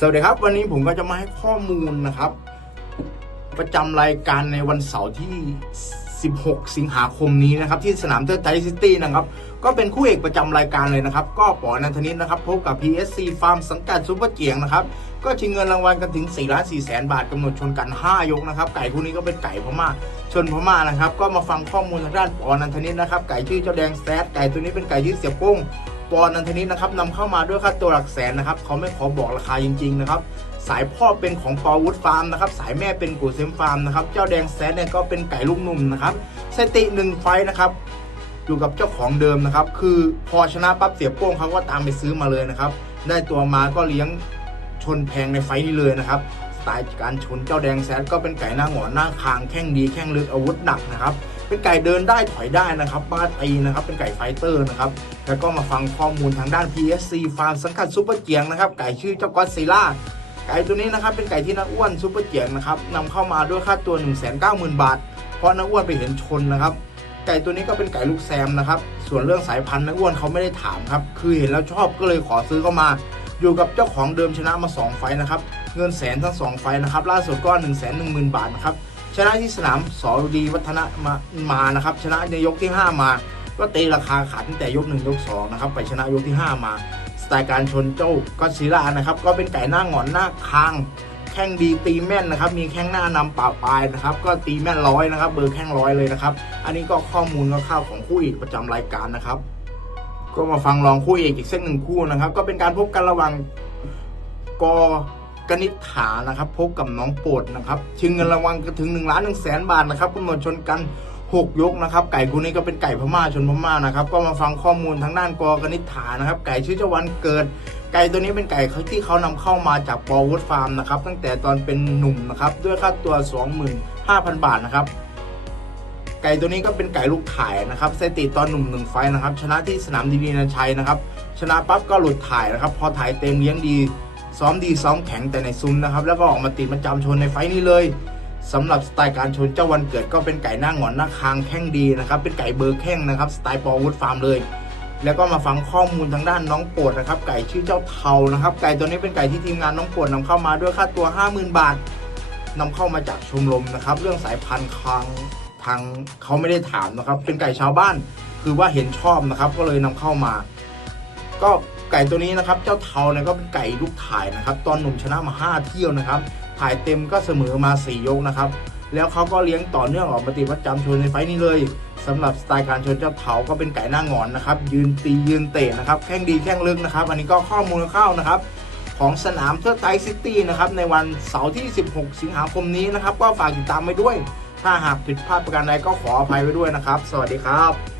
สวัสดีครับ วันนี้ผมก็จะมาให้ข้อมูลนะครับ ประจำรายการในวันเสาร์ที่ 16 สิงหาคมนี้นะครับ ที่สนามเตอร์ไทซิตี้นะครับ ก็เป็นคู่เอกประจำรายการเลยนะครับ ก็ปอนันทนิตนะครับพบกับ PSC Farm สังกัดซุปเปอร์เจียงนะครับ ก็ชิงเงินรางวัลกันถึง4ล้าน4แสนบาทกำหนดชนกัน 5 ยกนะครับ ไก่คู่นี้ก็เป็นไก่พม่าชนพม่านะครับ ก็มาฟังข้อมูลทางด้านปอนันทนิตนะครับไก่ชื่อเจ้าแดงแซดไก่ตัวนี้เป็นไก่ที่เสียโป้ง ปอนันทนิตนะครับนำเข้ามาด้วยค่าตัวหลักแสนนะครับเขาไม่ขอบอกราคาจริงๆนะครับสายพ่อเป็นของปอวุฒฟาร์มนะครับสายแม่เป็นกูเซมฟาร์มนะครับเจ้าแดงแซดเนี่ยก็เป็นไก่ลูกนุ่มนะครับสติหนึ่งไฟนะครับอยู่กับเจ้าของเดิมนะครับคือพอชนะปั๊บเสียโป้งเขาก็ตามไปซื้อมาเลยนะครับได้ตัวมาก็เลี้ยงชนแพงในไฟนี้เลยนะครับ ตล์การชนเจ้าแดงแซดก็เป็นไก่หน้าหงอนหน้าคางแข้งดีแข้งลึกอาวุธหนักนะครับเป็นไก่เดินได้ถอยได้นะครับบ้าตีนะครับเป็นไก่ไฟเตอร์นะครับแล้วก็มาฟังข้อมูลทางด้าน PSC ฟาร์มสังกัดซูเปอร์เจียงนะครับไก่ชื่อเจ้าก็อดซิล่าไก่ตัวนี้นะครับเป็นไก่ที่นักอ้วนซูเปอร์เจียงนะครับนำเข้ามาด้วยค่าตัว 1 9 0 0 0 0 บาท เพราะนักอ้วนไปเห็นชนนะครับไก่ตัวนี้ก็เป็นไก่ลูกแซมนะครับส่วนเรื่องสายพันธุ์นักอ้วนเขาไม่ได้ถามครับคือเห็นแล้วชอบก็เลยขอซื้อเข้ามา อยู่กับเจ้าของเดิมชนะมา 2 ไฟนะครับ เงินแสนทั้ง2ไฟล์นะครับ ล่าสุดก็1 1 0 0 0 0บาทนะครับชนะที่สนามสอดีวัฒนะมามานะครับ ชนะในยกที่ 5 มา ก็ตีราคาขาดตั้งแต่ยก1ยก2นะครับไปชนะยกที่ 5 มาสไตล์การชนเจ้าก็อดซิล่านะครับ ก็เป็นไก่หน้าหงอนหน้าคางแข้งดีตีแม่นนะครับ มีแข้งหน้านำป่าปลายนะครับ ก็ตีแม่นร้อยนะครับ เบอร์แข้งร้อยเลยนะครับ อันนี้ก็ข้อมูลคร่าวๆของคู่เอกประจำรายการนะครับ ก็มาฟังรองคู่เอกอีกเส้นหนึ่งคู่นะครับ ก็เป็นการพบกันระหว่างก กนิษฐานะครับพบกับน้องโปรดนะครับชิงเงินรางวัลกันถึง1นึ่งล้านหนึ่งแสนบาทนะครับกำหนดชนกัน 6 ยกนะครับ ไก่คู่นี้ก็เป็นไก่พม่าชนพม่านะครับ ก็มาฟังข้อมูลทางด้านกอกนิษฐานะครับ ไก่ชื่อเจ้าวันเกิด ไก่ตัวนี้เป็นไก่ที่เขานำเข้ามาจากปอวูดฟาร์มนะครับ ตั้งแต่ตอนเป็นหนุ่มนะครับ ด้วยค่าตัว 25,000 บาทนะครับไก่ตัวนี้ก็เป็นไก่ลูกถ่ายนะครับสถิติตอนหนุ่มหนึ่งไฟนะครับ ชนะที่สนามดีดีนาชัยนะครับ ชนะปั๊บก็หลุดถ่ายนะครับ พอถ่ายเต็มเลี้ยงดี ซ้อมดีซ้อมแข็งแต่ในซุ้มนะครับ แล้วก็ออกมาติดประจำชนในไฟนี้เลยสำหรับสไตล์การชนเจ้าวันเกิดก็เป็นไก่หน้าหงอนหน้าคางแข้งดีนะครับเป็นไก่เบอร์แข้งนะครับสไตล์ปอวูดฟาร์มเลย แล้วก็มาฟังข้อมูลทางด้านน้องโปรดนะครับ ไก่ชื่อเจ้าเทานะครับ ไก่ตัวนี้เป็นไก่ที่ทีมงานน้องโปรดนำเข้ามาด้วยค่าตัว 50,000 บาทนำเข้ามาจากชมรมนะครับ เรื่องสายพันธุ์คางทางเขาไม่ได้ถามนะครับ เป็นไก่ชาวบ้าน คือว่าเห็นชอบนะครับ ก็เลยนำเข้ามา ก็ ไก่ตัวนี้นะครับ เจ้าเทาเนี่ยก็เป็นไก่ลูกถ่ายนะครับ ตอนหนุ่มชนะมา 5 เที่ยวนะครับ ถ่ายเต็มก็เสมอมา 4 ยกนะครับ แล้วเขาก็เลี้ยงต่อเนื่องออกมาติดประจำชนในไฟท์นี้เลยสำหรับสไตล์การชนเจ้าเถาก็เป็นไก่หน้างอนนะครับ ยืนตียืนเตะนะครับ แข้งดีแข้งลึกนะครับ อันนี้ก็ข้อมูลเข้านะครับของสนามเทอร์ไทซิตี้นะครับในวันเสาร์ที่ 16 สิงหาคมนี้นะครับ ก็ฝากติดตามไว้ด้วย ถ้าหากผิดพลาดประการใดก็ขออภัยไว้ด้วยนะครับ สวัสดีครับ